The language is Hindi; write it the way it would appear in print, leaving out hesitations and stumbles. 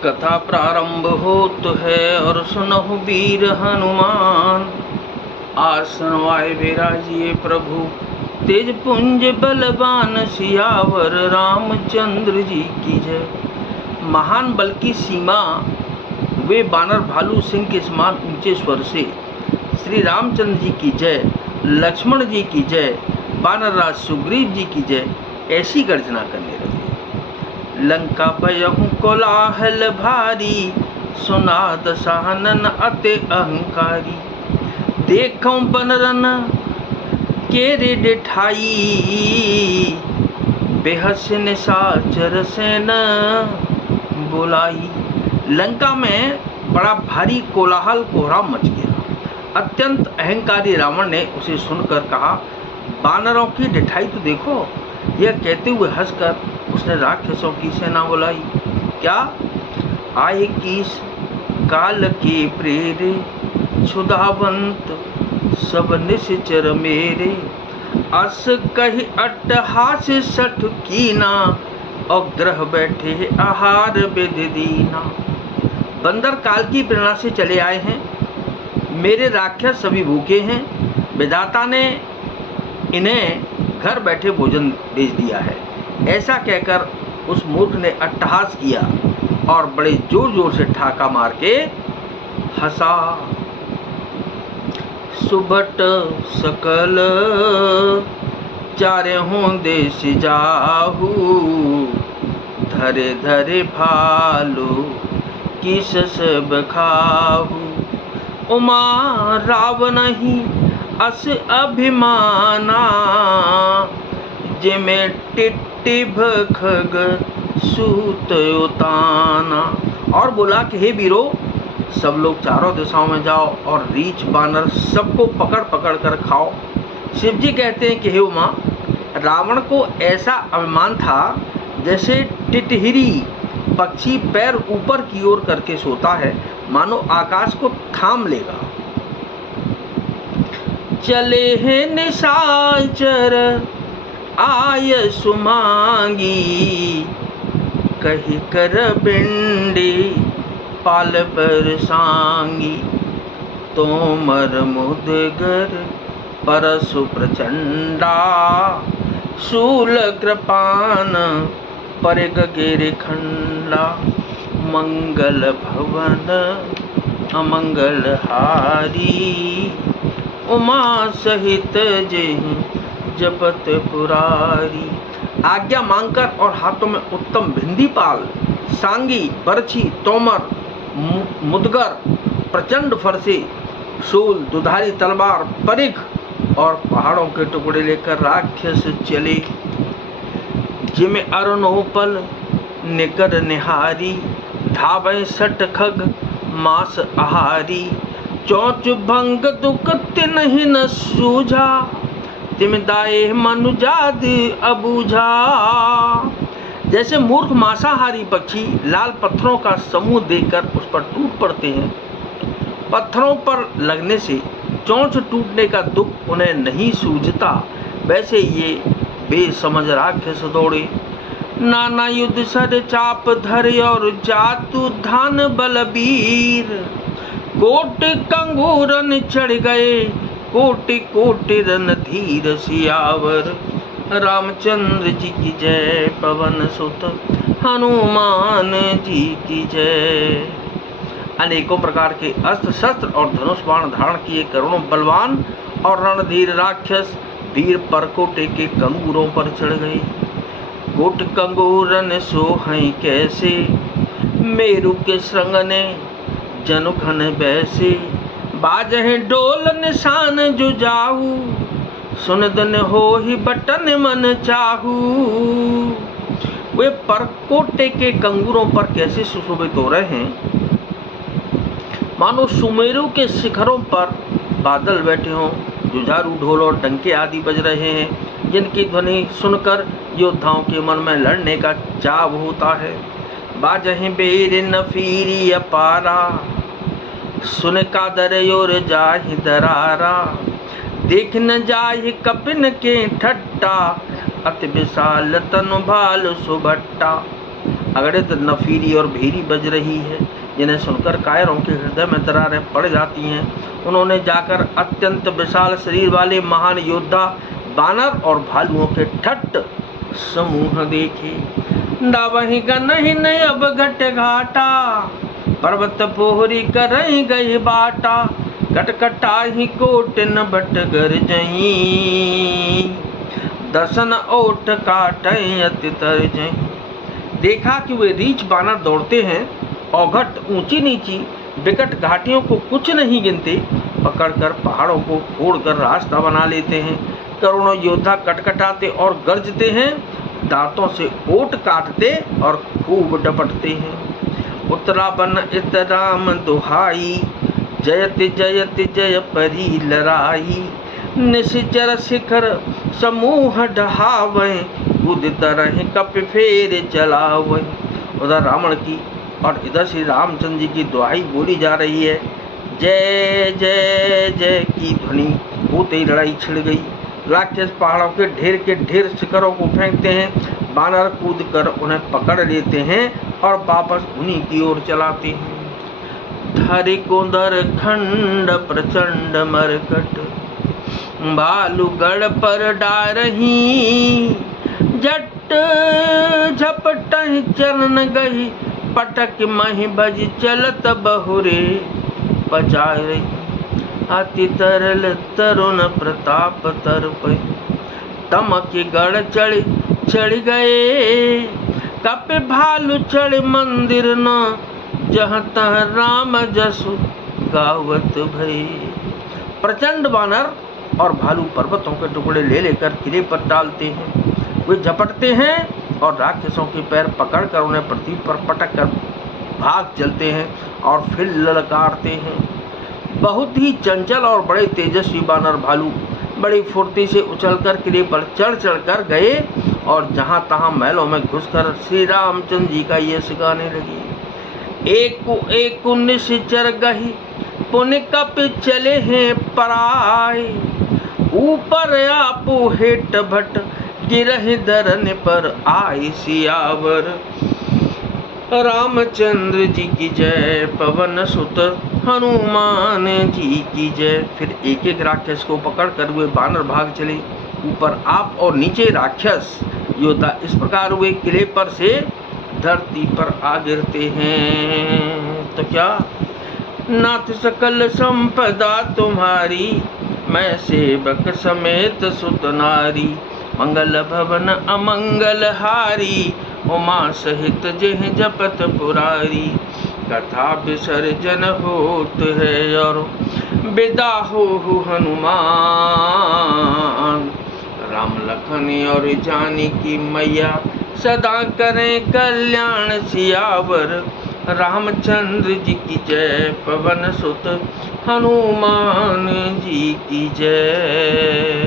कथा प्रारंभ होत है और सुनहु वीर हनुमान। आसन वाय विराजिए प्रभु तेज पुंज बलवान, सियावर रामचंद्र जी की जय। महान बल की सीमा वे बानर भालू सिंह के समान ऊंचे स्वर से श्री रामचंद्र जी की जय, लक्ष्मण जी की जय, बानर राज सुग्रीव जी की जय ऐसी गर्जना करने लगे। लंका भयहु कोलाहल भारी, सुनाद सानन अति अहंकारी। देखऊं बनरन केरे डिठाई, बेहस निशाचर सेन बुलाई। लंका में बड़ा भारी कोलाहल कोहराम मच गया। अत्यंत अहंकारी रावण ने उसे सुनकर कहा, बानरों की डिठाई तो देखो। यह कहते हुए हंसकर उसने राक्षसों की सेना बुलाई। क्या आए किस काल के प्रेरे, क्षुधावंत सब निश्चर मेरे। अस कही अट्टहास सठ कीना, और ग्रह बैठे आहार विधि दीना। बंदर काल की प्रेरणा से चले आए हैं, मेरे राक्षस सभी भूखे हैं। विधाता ने इन्हें घर बैठे भोजन भेज दिया है। ऐसा कहकर उस मूर्ख ने अट्टहास किया और बड़े जोर जोर से ठाका मार के हंसा। सुबट सकल चारे हों देश जाहू, धरे धरे भालू किस सब खाहू। उमा रावण ही अस अभिमाना, जिमे टिट्टिभ खग सूत उताना। और बोला कि हे वीरो, सब लोग चारों दिशाओं में जाओ और रीछ बानर सबको पकड़ पकड़ कर खाओ। शिव जी कहते हैं कि हे उमा, रावण को ऐसा अभिमान था जैसे टिटहिरी पक्षी पैर ऊपर की ओर करके सोता है, मानो आकाश को थाम लेगा। चले हैं निशाचर आय सुमांगी, कही कर बिंडी पाल पर सांगी। तोमर मुदगर परशु प्रचंडा, शूल कृपान परिग गिरि खंडा। मंगल भवन अमंगल हारी, उमा सहित जेहि जपत पुरारी। आज्ञा मांगकर और हाथों में उत्तम भिंडीपाल, सांगी, बरछी, तोमर, मुदगर, प्रचंड फरसे, शूल, दुधारी तलवार, परिघ और पहाड़ों के टुकड़े लेकर राक्षस चले। जिमे अरुणोपल निकर निहारी, धावे सट खग मास आहारी। चौच भंग दुख तिन्हि न सूझा, तिम दाए मनुजाद अबूझा। जैसे मूर्ख मांसाहारी पक्षी लाल पत्थरों का समूह देखकर उस पर टूट पड़ते हैं, पत्थरों पर लगने से चोंच टूटने का दुख उन्हें नहीं सूझता, वैसे ये बेसमझ राक्षस दौड़े। नाना युद्ध सर चाप धर और जातु धान बलबीर। कोट कंगूरन चढ़ गए कोटि कोटि रणधीर, सियावर रामचंद्र जी की जय, पवन सुत हनुमान जी की जय। अनेकों प्रकार के अस्त्र शस्त्र और धनुष बाण धारण किए करोड़ों बलवान और रणधीर राक्षस वीर परकोटे के कंगूरों पर चढ़ गए। कोट कंगूरन सोहै कैसे, मेरु के श्रृंगने जनु घन बैसे। बाजहि डोल निशान जुजाहू, सुनदन होहि बटन मन चाहू। वे परकोटे के कंगूरों पर कैसे सुशोभित हो रहे हैं, मानो सुमेरु के शिखरों पर बादल बैठे हों। जुझारू ढोल और डंके आदि बज रहे हैं, जिनकी ध्वनि सुनकर योद्धाओं के मन में लड़ने का चाव होता है। बाजहि बेर नफीरी अपारा, सुन कादर योर जाहि दरारा। देख न जाहि कपिन के ठट्टा, अति विशाल तनु भाल सुभट्टा। अगड़ित नफीरी और भेरी बज रही है, जिन्हें सुनकर कायरों के हृदय में दरारें पड़ जाती हैं। उन्होंने जाकर अत्यंत विशाल शरीर वाले महान योद्धा बानर और भालुओं के ठट्ट समूह देखे। दावही का नहीं अब घट घाटा, पर्वत पोहरी करही गई बाटा, कटकटा ही कोटिन बट गर जही, दर्शन ओठ काटे अति तर जही। देखा कि वे रीछ बानर दौड़ते हैं, औघट ऊंची नीची विकट घाटियों को कुछ नहीं गिनते, पकड़कर पहाड़ों को फोड़कर रास्ता बना लेते हैं। करोड़ों योद्धा कटकटाते और गरजते हैं, दांतों से ओट काटते और खूब डपटते हैं। उतरा बन इत राम दुहाई, जयति जयति जय परी लड़ाई, निशिचर शिखर समूह ढहावे, उदित रहे कप फेर चलावे। उधर रावण की और इधर श्री रामचंद्र जी की दुहाई बोली जा रही है। जय जय जय की ध्वनि होते ही लड़ाई छिड़ गई। राक्षस पहाड़ों के ढेर शिखरों को फेंकते हैं, बानर कूद कर उन्हें पकड़ लेते हैं और वापस उन्हीं की ओर चलाते हैं। धरि कुंदर खंड प्रचंड मरकट, भालूगढ़ पर डारही, जट झपट चरण गही, पटक मही बज चलत बहुरे पचाय रही। अति तरल तरुण प्रताप तर्प, तमक गढ़ चढ़ गए, कपि भालू चढ़ मंदिर न, जहाँ तह राम जसु गावत भई। प्रचंड बानर और भालू पर्वतों के टुकड़े ले लेकर किले पर डालते हैं। वे झपटते हैं और राक्षसों के पैर पकड़कर उन्हें पृथ्वी पर पटक कर भाग चलते हैं और फिर ललकारते हैं। बहुत ही चंचल और बड़े तेजस्वी बानर भालू बड़ी फुर्ती से उछलकर किले पर चढ़ कर गए और जहां तहां महलों में घुसकर श्री रामचंद्र जी का यश गाने लगे। एक निश्चर गही, पुण्य कप चले हैं पराए, ऊपर आपो हेट भट, गिरह धरन पर आए सियावर। रामचंद्र जी की जय, पवन सुत हनुमान जी की जय। फिर एक एक राक्षस को पकड़ कर हुए बानर भाग चले। ऊपर आप और नीचे राक्षस योद्धा इस प्रकार हुए किले पर से धरती पर आ गिरते हैं। तो क्या नाथ सकल संपदा तुम्हारी, मैं सेवक समेत सुत नारी, मंगल भवन अमंगल हारी, उमा सहित जेह जपत पुरारी। कथा विसर्जन होत है और विदा हो हनुमान, राम लखन और जानकी मैया, सदा करें कल्याण सियावर। रामचंद्र जी की जय, पवन सुत हनुमान जी की जय।